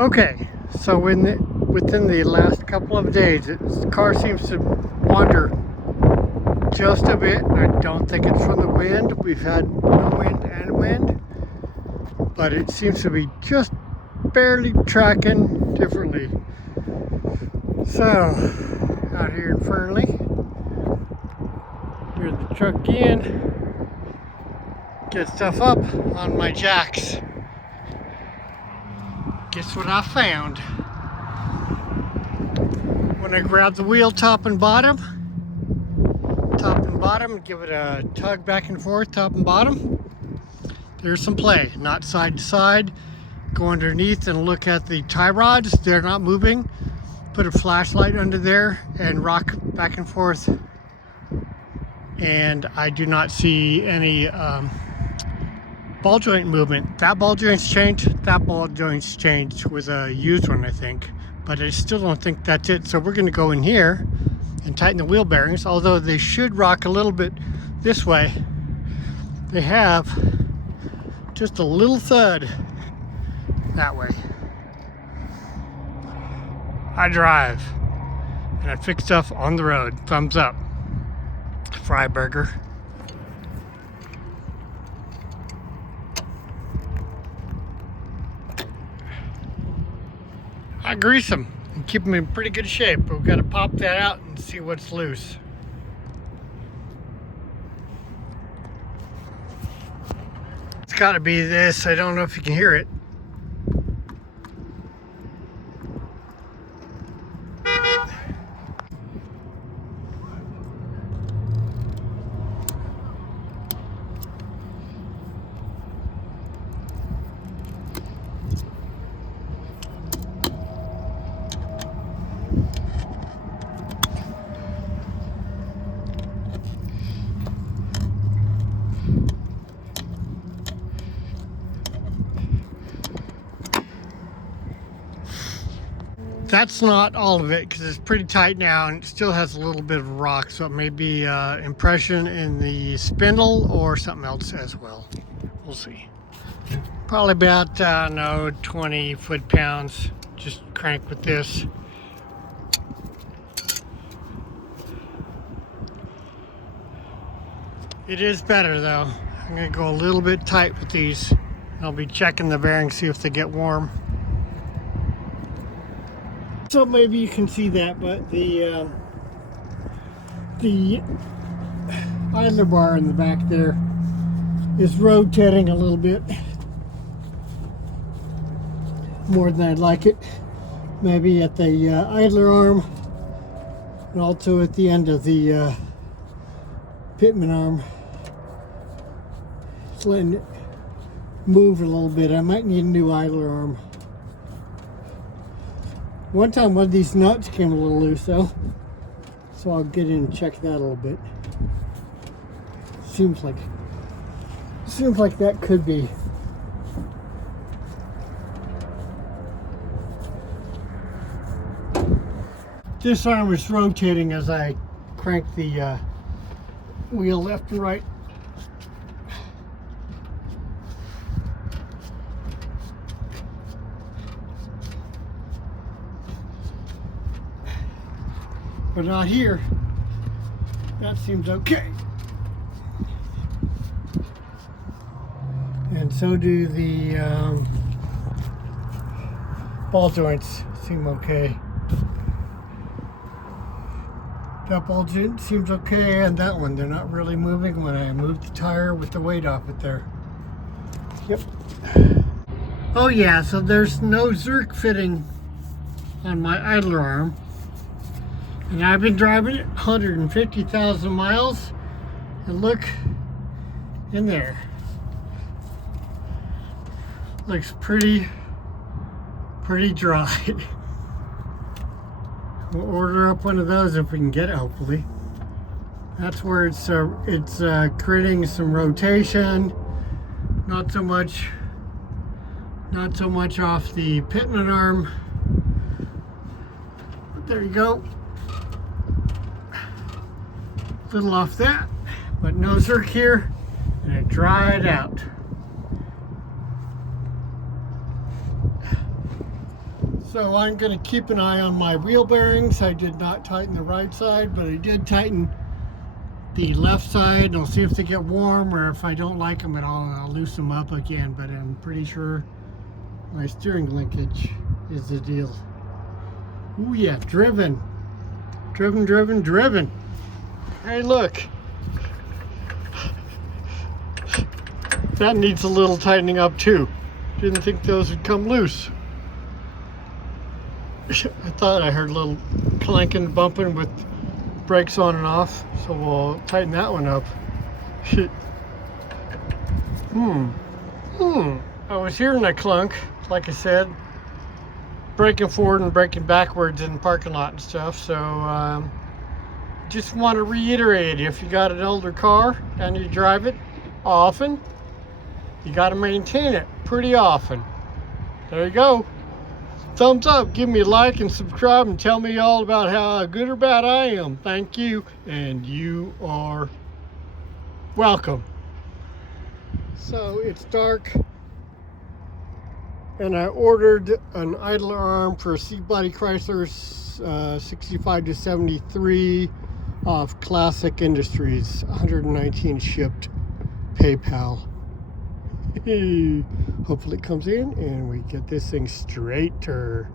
Okay, so within the last couple of days, the car seems to wander just a bit. I don't think it's from the wind. We've had no wind and wind, but it seems to be just barely tracking differently. So, out here in Fernley, here's the truck in, get stuff up on my jacks. Guess what I found? When I grab the wheel top and bottom, give it a tug back and forth, top and bottom, there's some play. Not side to side. Go underneath and look at the tie rods. They're not moving. Put a flashlight under there and rock back and forth. And I do not see any ball joint movement. That ball joint's changed. That ball joint's changed with a used one, I think. But I still don't think that's it. So we're going to go in here and tighten the wheel bearings. Although they should rock a little bit this way. They have just a little thud that way. I drive and I fix stuff on the road. Thumbs up. Freiburger. I grease them and keep them in pretty good shape, but we've got to pop that out and see what's loose. It's got to be this. I don't know if you can hear it. That's not all of it because it's pretty tight now and it still has a little bit of rock, so it may be impression in the spindle or something else as well. We'll see. Probably about 20 foot-pounds. Just crank with this. It is better though. I'm gonna go a little bit tight with these. I'll be checking the bearings, see if they get warm. So maybe you can see that, but the idler bar in the back there is rotating a little bit more than I'd like it. Maybe at the idler arm and also at the end of the pitman arm. Just letting it move a little bit. I might need a new idler arm. One time one of these nuts came a little loose though, so I'll get in and check that a little bit. Seems like that could be. This arm is rotating as I crank the wheel left and right. But not here. That seems okay. And so do the ball joints seem okay. That ball joint seems okay, and that one, they're not really moving when I move the tire with the weight off it there. Yep. Oh yeah, so there's no Zerk fitting on my idler arm. And I've been driving it 150,000 miles, and look in there. Looks pretty dry. We'll order up one of those if we can get it, hopefully. That's where it's creating some rotation, not so much off the pitman arm. But there you go. Little off that, but no Zerk here, and it dried out. So I'm going to keep an eye on my wheel bearings. I did not tighten the right side, but I did tighten the left side, and I'll see if they get warm, or if I don't like them at all, I'll loosen them up again. But I'm pretty sure my steering linkage is the deal. Ooh yeah, driven. Hey, look. That needs a little tightening up too. Didn't think those would come loose. I thought I heard a little clanking, bumping with brakes on and off, so we'll tighten that one up. I was hearing a clunk, like I said, braking forward and braking backwards in the parking lot and stuff. So just want to reiterate, if you got an older car and you drive it often, you got to maintain it pretty often. There you go. Thumbs up, give me a like and subscribe, and tell me all about how good or bad I am. Thank you, and you are welcome. So it's dark, and I ordered an idler arm for C-Body Chrysler's 65 to 73 off Classic Industries, 119 shipped, PayPal. Hopefully it comes in and we get this thing straighter.